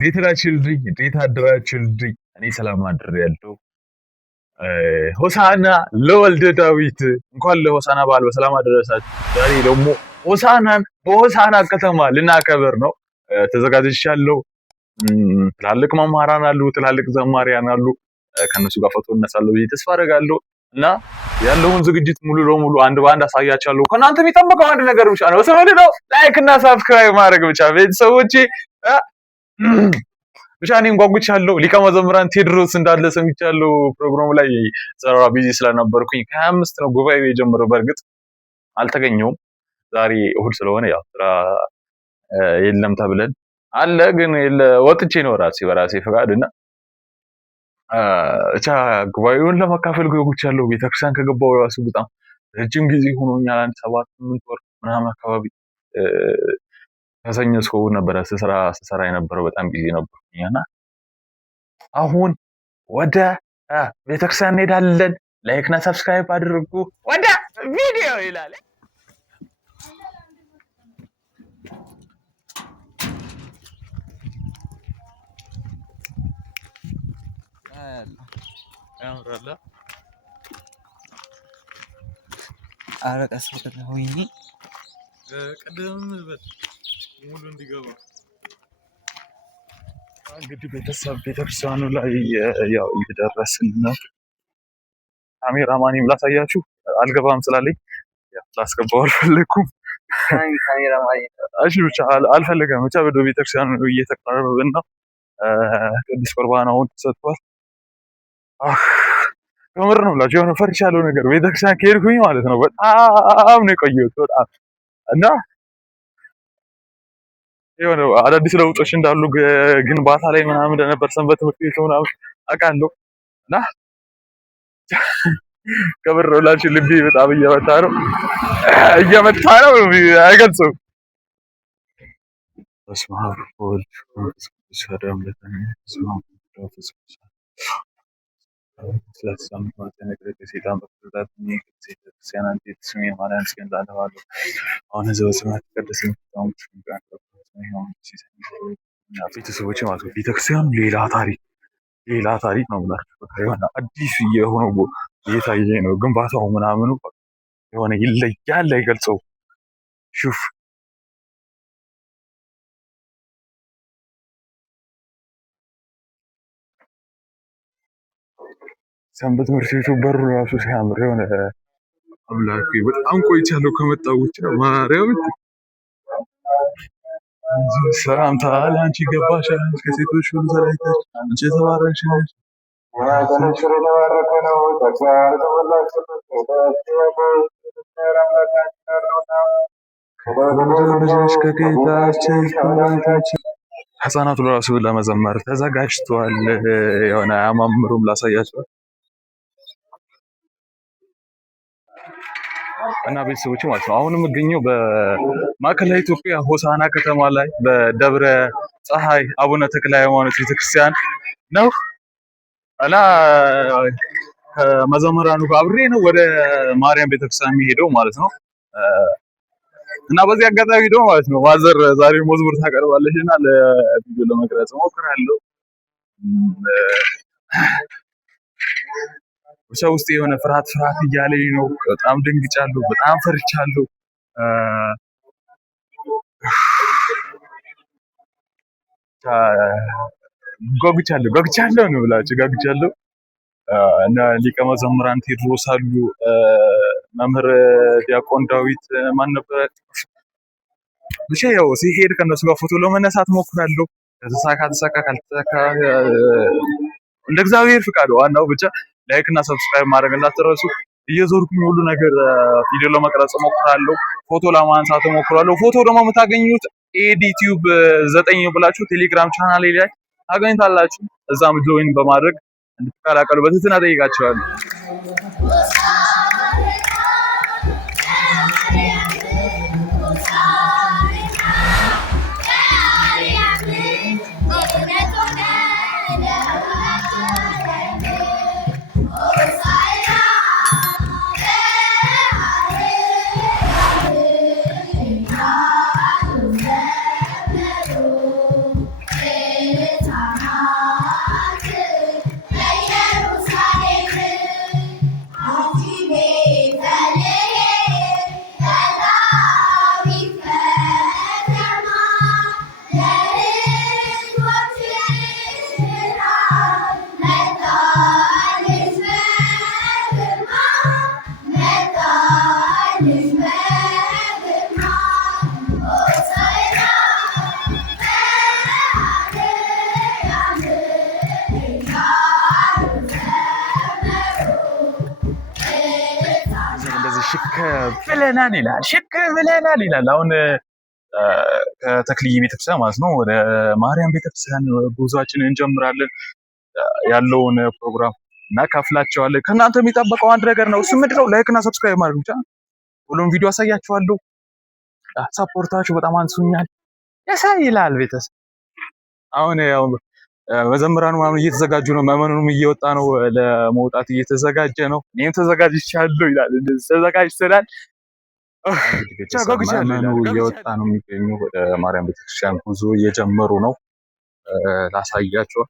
እንዴት ናችሁልኝ? እንዴት አደራችሁልኝ? እኔ ሰላም አድሬያለሁ። ሆሳዕና ለወልደ ዳዊት። እንኳን ለሆሳዕና በዓል በሰላም አደረሳችሁ። ዛሬ ደግሞ ሆሳዕናን በሆሳዕና ከተማ ልናከብር ነው። ተዘጋጅቻለሁ። ትላልቅ መምህራን አሉ፣ ትላልቅ ዘማሪያን አሉ። ከነሱ ጋር ፎቶ እነሳለሁ ብዬ ተስፋ አደርጋለሁ እና ያለውን ዝግጅት ሙሉ ለሙሉ አንድ በአንድ አሳያችኋለሁ። ከእናንተ የሚጠበቀው አንድ ነገር ብቻ ነው። እሱ ምንድን ነው? ላይክ እና ሳብስክራይብ ማድረግ ብቻ ቤተሰቦቼ። ብቻ እኔም ጓጉቻለሁ። ሊቀ መዘምራን ቴዎድሮስ እንዳለ ሰምቻለሁ። ፕሮግራሙ ላይ ስራ ቢዚ ስለነበርኩኝ ከ25 ነው ጉባኤው የጀመረው። በእርግጥ አልተገኘውም። ዛሬ እሁድ ስለሆነ ያው ስራ የለም ተብለን አለ፣ ግን ወጥቼ ነው በራሴ ፈቃድ እና ብቻ ጉባኤውን ለመካፈል ጓጉቻለሁ። ቤተክርስቲያን ከገባሁ ራሱ በጣም ረጅም ጊዜ ሆኖኛል። አንድ 7-8 ወር ምናምን አካባቢ ከሰኞ እስከ እሑድ ነበረ ስሰራ የነበረው። በጣም ቢዚ ነበርኩኝ እና አሁን ወደ ቤተክርስቲያን እንሄዳለን። ላይክ እና ሰብስክራይብ አድርጉ። ወደ ቪዲዮ ይላል። ያምራል። ኧረ ቀስ በል ወይኔ ቀደም በል ሙሉ እንዲገባ እንግዲህ ቤተሰብ ቤተክርስቲያኑ ላይ ያው እየደረስን ነው። ካሜራማኔም ላሳያችሁ አልገባም ስላለኝ ላስገባው አልፈለኩም። እሺ ብቻ አልፈለገም። ብቻ ወደ ቤተክርስቲያኑ እየተቀረብን ነው። ቅዱስ ቁርባን አሁን ተሰጥቷል። ከምር ነው ብላችሁ የሆነ ፈርቻለሁ ነገር ቤተክርስቲያን ከሄድኩኝ ማለት ነው። በጣም ነው የቆየሁት በጣም እና የሆነ አዳዲስ ለውጦች እንዳሉ ግንባታ ላይ ምናምን እንደነበር ሰንበት ትምህርት ቤት ምናምን አውቃለሁ እና ከምር ነው ብላችሁ ልቤ በጣም እየመታ ነው አይገልጽም። በስመ አብ ወወልድ ወመንፈስ ቅዱስ አሐዱ አምላክ አሜን። በስመ አብ ወወልድ ወመንፈስ ቅዱስ ስለተሰማት ነገር ከሴጣን በፍርዳት ቤተክርስቲያን አንተ ስሜ ማርያም እስከን ዛለዋሉ አሁን ዘው ስማት ተቀደስ ምታውን ቤተሰቦች ማለት ነው። ቤተክርስቲያኑ ሌላ ታሪክ ነው ብላችሁ በቃ የሆነ አዲስ የሆነው እየታየ ነው። ግንባታው ምናምኑ የሆነ ይለያል፣ አይገልጸው ሹፍ ሰንበት ትምህርት ቤቱ በሩ ራሱ ሲያምር የሆነ አምላክ በጣም ቆይቻለሁ ከመጣሁ ውጭ ነው። ማርያም ሰላምታ ለአንቺ ይገባሻል፣ ከሴቶች ሁሉ ተለይተሽ አንቺ የተባረክሽ ነሽ። ህፃናቱ ራሱ ለመዘመር ተዘጋጅተዋል። የሆነ አያማምሩም? ላሳያቸው እና ቤተሰቦች ማለት ነው። አሁን የምገኘው በማዕከላዊ ኢትዮጵያ ሆሳዕና ከተማ ላይ በደብረ ፀሐይ አቡነ ተክለ ሃይማኖት ቤተክርስቲያን ነው እና ከመዘምራኑ ጋር አብሬ ነው ወደ ማርያም ቤተክርስቲያን የሚሄደው ማለት ነው። እና በዚህ አጋጣሚ ደግሞ ማለት ነው ማዘር ዛሬ መዝሙር ታቀርባለች እና ለቪዲዮ ለመቅረጽ እሞክራለሁ። ብቻ ውስጥ የሆነ ፍርሃት እያለኝ ነው። በጣም ደንግጫለሁ፣ በጣም ፈርቻለሁ። ጓጉቻለሁ ነው ብላችሁ ጓጉቻለሁ። እና ሊቀ መዘምራን ቴዎድሮስ አሉ፣ መምህር ዲያቆን ዳዊት ማን ነበር? ብቻ ያው ሲሄድ ከነሱ ጋር ፎቶ ለመነሳት ሞክራለሁ። ከተሳካ ካልተሳካ እንደ እግዚአብሔር ፍቃድ። ዋናው ብቻ ላይክ እና ሰብስክራይብ ማድረግ እንዳትረሱ። እየዞርኩኝ ሁሉ ነገር ቪዲዮ ለመቅረጽ ሞክራለሁ፣ ፎቶ ለማንሳት ሞክራለሁ። ፎቶ ደግሞ የምታገኙት ኤዲቲዩብ 9 ብላችሁ ቴሌግራም ቻናሌ ላይ ታገኙታላችሁ። እዛም ጆይን በማድረግ እንድትቀላቀሉ በትህትና ጠይቃችኋለሁ። ሽክ ብለናል ይላል። ሽክ ብለናል ይላል። አሁን ከተክልዬ ቤተክርስቲያን ማለት ነው ወደ ማርያም ቤተክርስቲያን ጉዟችንን እንጀምራለን። ያለውን ፕሮግራም እናካፍላቸዋለን። ከእናንተ የሚጠበቀው አንድ ነገር ነው። እሱ ምንድነው? ላይክ እና ሰብስክራይብ ማድረግ ብቻ። ሁሉም ቪዲዮ አሳያችኋለሁ። ሳፖርታችሁ በጣም አንሱኛል። ይላል ቤተሰብ። አሁን ያው መዘምራኑ ምናምን እየተዘጋጁ ነው። መመኑም እየወጣ ነው፣ ለመውጣት እየተዘጋጀ ነው። እኔም ተዘጋጅቻለሁ ይላል። እንደዚህ ተዘጋጅተናል። መመኑ እየወጣ ነው የሚገኘው። ወደ ማርያም ቤተክርስቲያን ጉዞ እየጀመሩ ነው። ላሳያቸው።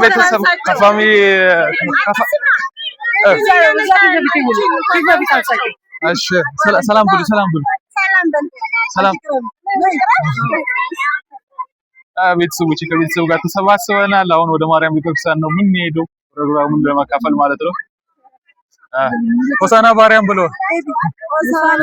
ቤተሰብ ከፋሚ ሰላም ብሉ፣ ሰላም ብሉ፣ ሰላም ቤተሰቦች ከቤተሰቡ ጋር ተሰባስበናል። አሁን ወደ ማርያም ቤተክርስቲያን ነው የምንሄደው፣ ፕሮግራሙን ለመካፈል ማለት ነው። ሆሳና ማርያም ብሎ ሆሳና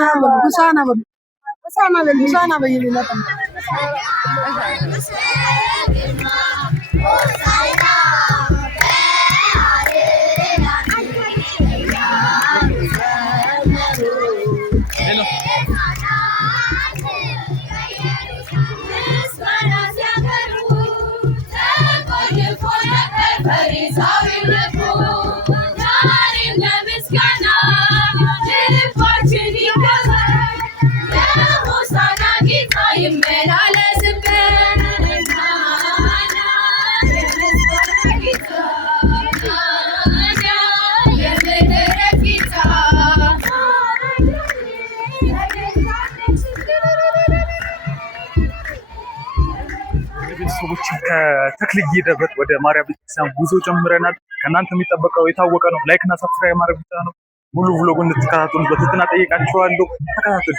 ቤተሰቦች ከተክልዬ ደብር ወደ ማርያም ቤተክርስቲያን ጉዞ ጀምረናል። ከእናንተ የሚጠበቀው የታወቀ ነው። ላይክ እና ሰብስክራይብ ማድረግ ብቻ ነው። ሙሉ ብሎግ እንድትከታተሉ በትህትና ጠይቃችኋለሁ። ተከታተሉ።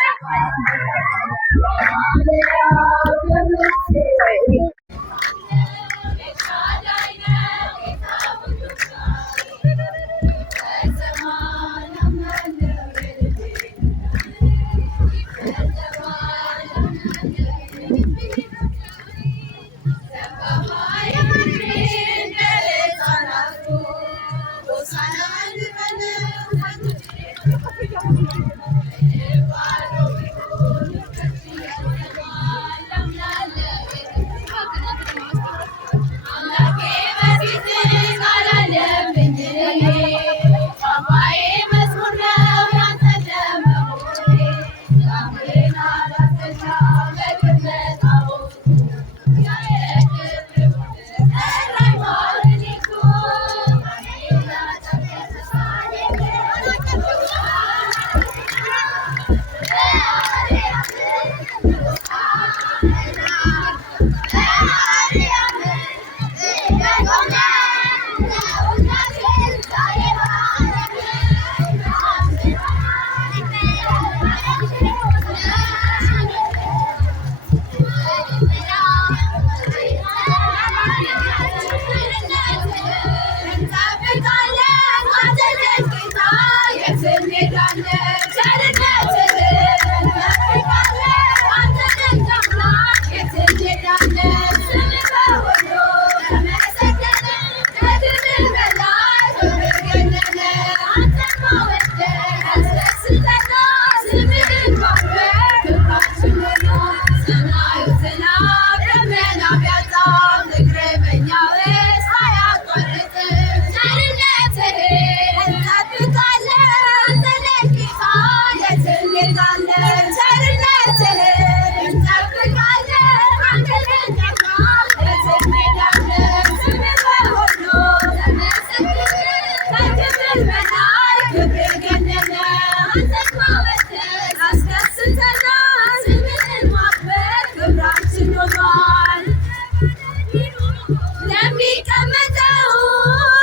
የሚቀመጠው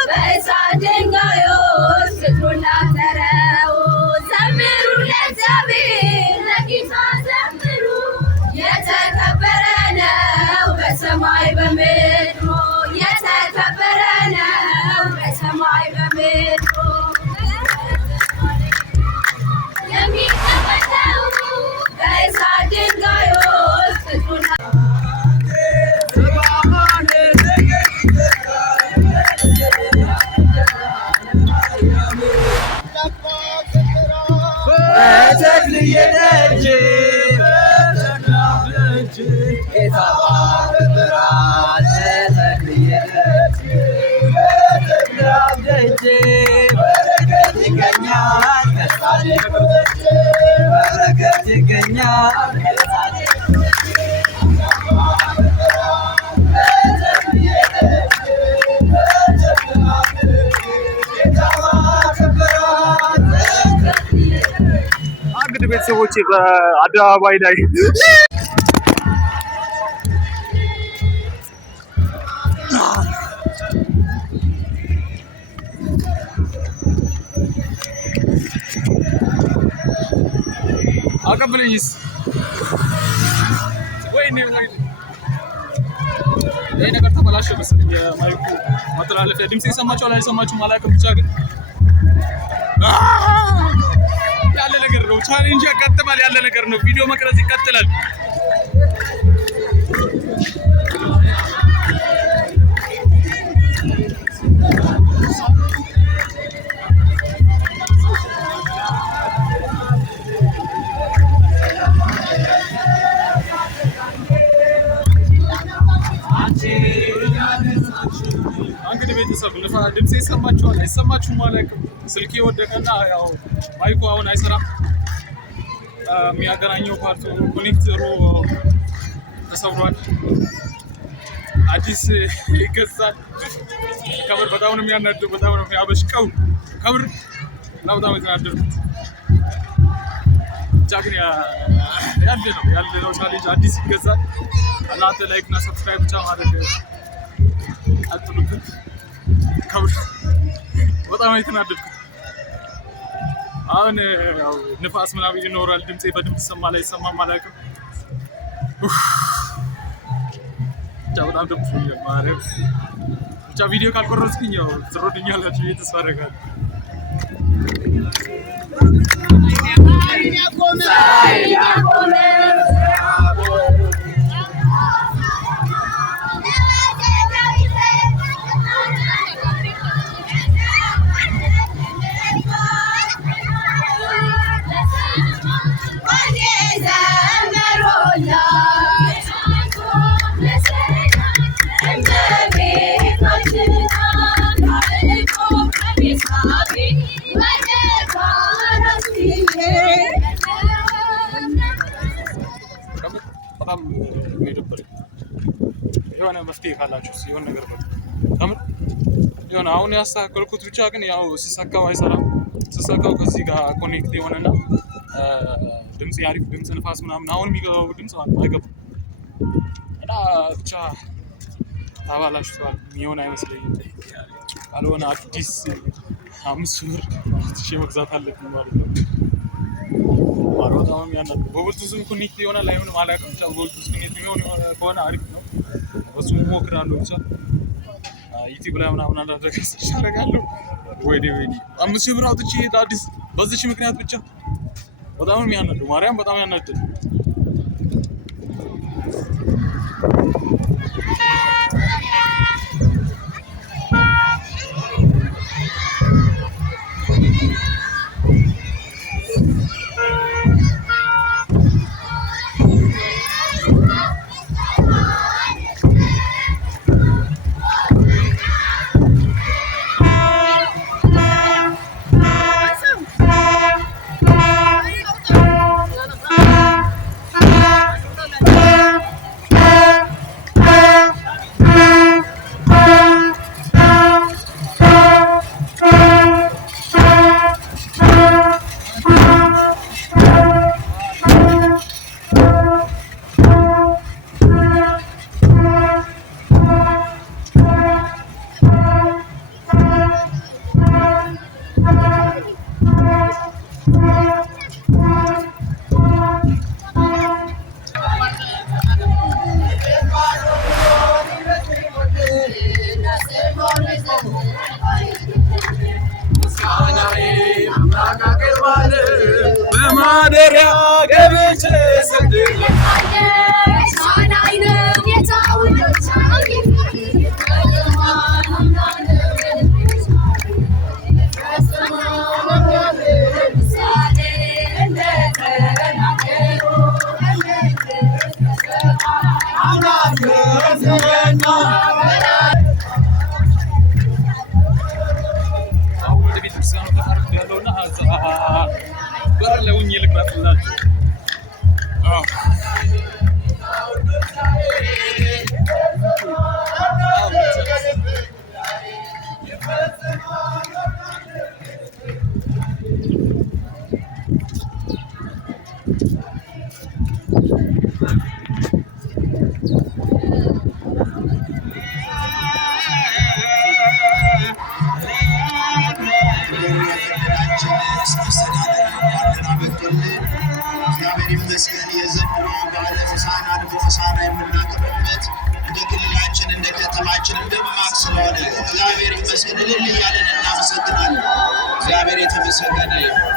በእሳት ድንጋዮች ፍቅሩን ላፈረው ዘምሩ ለእግዚአብሔር ለጌታ ዘምሩ። የተከበረ ነው በሰማይ በምድሩ የተከበረ ነው በሰማይ በምድሩ የሚቀመጠው በእሳት ድንጋዮች ፍቅሩን በተክልዬ ደጅ ጌታ ባርክብራል በተክልዬ ደጅ በረከት ይገኛል ከጻድቁ ደጅ በረከት ይገኛል እንግዲህ ቤተሰቦቼ በአደባባይ ላይ አቀብለኝስ ወይኔ ይሄ ነገር ተበላሸ መሰለኝ። የማይኩ ማስተላለፊያ ድምጽ ይሰማችኋል አይሰማችሁም አላውቅም። ብቻ ግን ያለ ነገር ነው። ቻሌንጅ ያጋጥማል። ያለ ነገር ነው። ቪዲዮ መቅረጽ ይቀጥላል። እንግዲህ ቤተሰብ ድምጽ ይሰማችኋል አይሰማችሁም አላውቅም። ስልኬ ወደቀና ያው ማይኩ አሁን አይሰራም። የሚያገናኘው ፓርቱ ኮኔክተሩ ተሰብሯል። አዲስ ይገዛል። ከምር በጣም ነው የሚያናደው፣ በጣም ነው የሚያበሽቀው። ከምር እና በጣም የተናደድኩት ብቻ ግን ያለ ነው ቻሌንጅ አዲስ ይገዛል። እናንተ ላይክ እና ሰብስክራይብ ብቻ ማድረግ ቀጥሉብን። ከምር በጣም ነው የተናደድኩት። አሁን ያው ንፋስ ምናምን ይኖራል። ድምጼ በደንብ ይሰማል አይሰማም አላውቅም። ብቻ በጣም ደብሮኛል ማርያም። ብቻ ቪዲዮ ካልቆረጥኩኝ ያው ትሮዱኛላችሁ ብዬ ተስፋ አደርጋለሁ። በጣም የሚደብረኝ የሆነ መፍትሄ ካላችሁ የሆነ ነገር በሉ። ከምር የሆነ አሁን ያስተካከልኩት ብቻ ግን ያው ሲሰካው አይሰራም። ሲሰካው ከዚህ ጋር ኮኔክት የሆነና ድምጽ ያሪፍ ድምጽ ንፋስ ምናምን አሁን የሚገባው ድምጽ አይገባም እና ብቻ ታባላችኋል የሚሆን አይመስለኝም። ካልሆነ አዲስ 5 ብር መግዛት አለብኝ ማለት ነው። ማሮታውም ያናል በብሉቱዝ ኮኔክት ይሆናል አይሆንም አላውቅም። ብቻ በብሉቱዝ ኮኔክት ከሆነ አሪፍ ነው። እሱን እሞክራለሁ። ብቻ ዩቲዩብ ላይ ምናምን አንዳንድ ነገር ሰርች አደርጋለሁ። ወይኔ 5 ብር አውጥቼ አዲስ በዚች ምክንያት ብቻ በጣም ነው የሚያናደው። ማርያም በጣም ያናደው። ማደሪያ ገብቼ ሰግድ ይመስገን የዘንድሮ በዓለ ሆሳዕና ሆሳዕና የምናከብርበት እንደ ክልላችን እንደ ከተማችን ደማቅ ስለሆነ እግዚአብሔር ይመስገን እልል እያለን እናመሰግናለን። እግዚአብሔር የተመሰገነ ይሁን።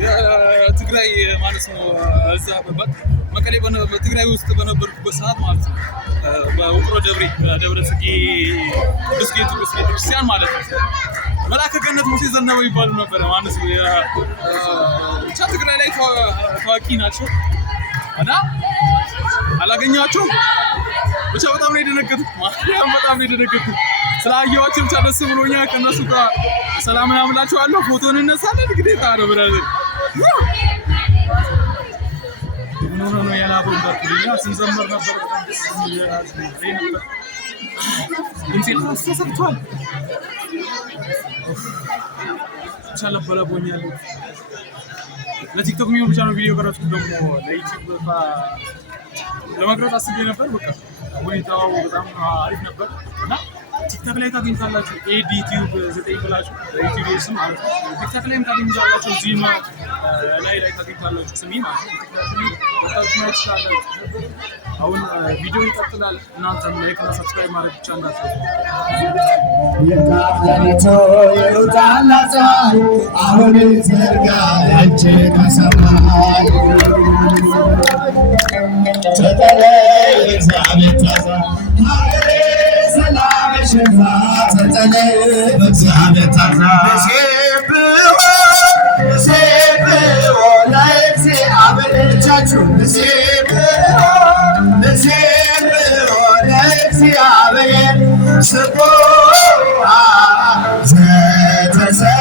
የትግራይ ማለት ነው እዛ መቀሌ በትግራይ ውስጥ በነበርኩበት ሰዓት ማለት ነው በውቅሮ ደብረ ጽጌ ቅዱስ ጊዮርጊስ ቤተክርስቲያን ማለት ነው መልአከ ገነት ሙሴ ዘነበው ይባሉ ነበር ማለት ነው። ብቻ ትግራይ ላይ ታዋቂ ናቸው እና አላገኘኋቸውም። ብቻ በጣም ነው የደነገጥኩት ማርያም በጣም ነው የደነገጥኩት። ስላየኋቸው ብቻ ደስ ብሎኛል። ከነሱ ጋር ሰላም እናምላችኋለሁ። ፎቶ እንነሳለን ግዴታ ነው ብራዘር። ነው ያላበው በርኩኛ ስንዘምር ነበር በጣም ደስ የሚል ነበር። እንዴት ተሰርቷል ቻለበለቦኛል ለቲክቶክ የሚሆን ብቻ ነው ቪዲዮ ቀረጽኩት። ደግሞ ለዩቲዩብ ለመቅረጽ አስቤ ነበር። በቃ ሁኔታው በጣም አሪፍ ነበር እና ቲክቶክ ላይ ታገኙታላችሁ። ኤዲ ቲዩብ 9 ብላችሁ ዩቲዩብ ስም ማለት ነው። ቲክቶክ ላይም ታገኙታላችሁ። ዚማ ላይ ታገኙታላችሁ። ስሚ ማለት ነው። ቲክቶክ ላይ አሁን ቪዲዮ ይቀጥላል። እናንተም ላይክ እና ሰብስክራይብ ማድረግ ብቻ እንዳትረሱ። የካፍለኒቶ የውጣና ፀሐይ አሁን ዘርጋ ያንቺ ከሰማይ ተጠለይ እግዚአብሔር ታዛ ሀገሬ ሰላም ሽፋ ተጠለይ እግዚአብሔር ታዛ ንሴብሖ ለእግዚአብሔር እጃችሁ ንሴብሖ ለእግዚአብሔር ስቡሕ ዘተሰብሐ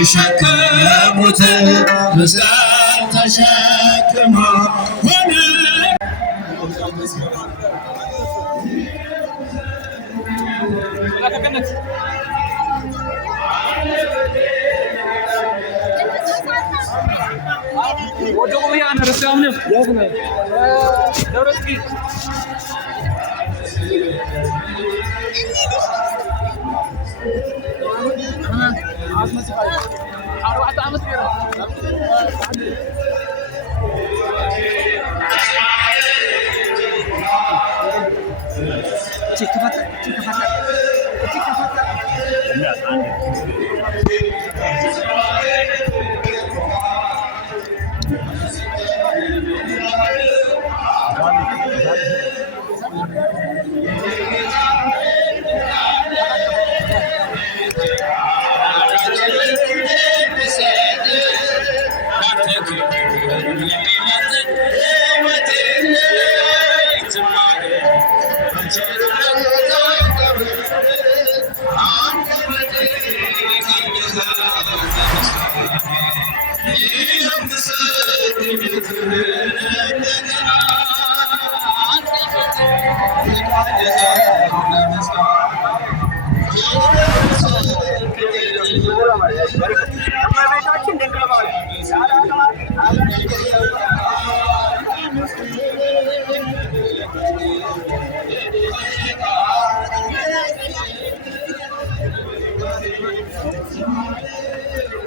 የሚሸከሙት መስቀል ተሸክመው ሆነ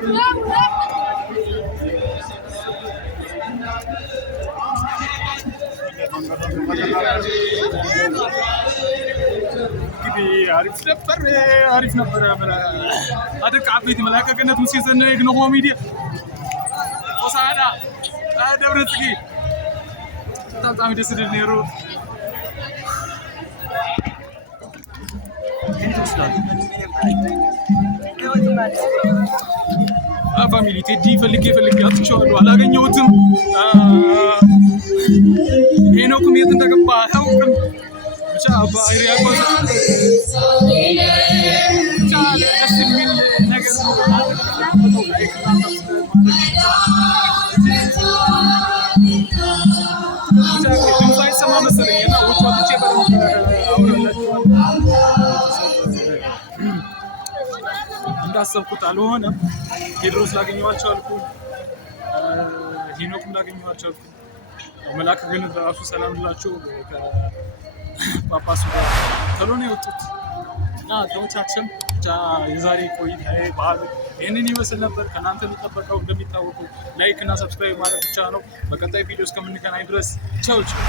Yeah. አሪፍ ነበር አደቃ ቤት መላከከነት ሙሴ ዘነ ይግነው ሚዲያ ሆሳና ደብረ ጽጌ በጣም ደስ ይል ነው ፋሚሊ ቴዲ ፈልጌ አጥቼዋለሁ አላገኘሁትም ሄኖክም የት እንደገባ አላውቅም ብቻ በአይሪያ ቆዛ ደስ የሚል ነገር ድምፅ አይሰማ መሰለኝ እና ውጭ ወጥቼ እንዳሰብኩት አልሆነም። ቴድሮስ ላገኘኋቸው አልኩኝ፣ ሄኖክም ላገኘኋቸው አልኩኝ። መላክ ግን ራሱ ሰላም ብላቸው ከጳጳሱ ጋር ቶሎ ነው የወጡት እና ተመቻቸም። ብቻ የዛሬ ቆይታ በዓል ይህንን ይመስል ነበር። ከእናንተ የሚጠበቀው እንደሚታወቀው ላይክ እና ሰብስክራይብ ማድረግ ብቻ ነው። በቀጣይ ቪዲዮ እስከምንገናኝ ድረስ ቻው ቻው።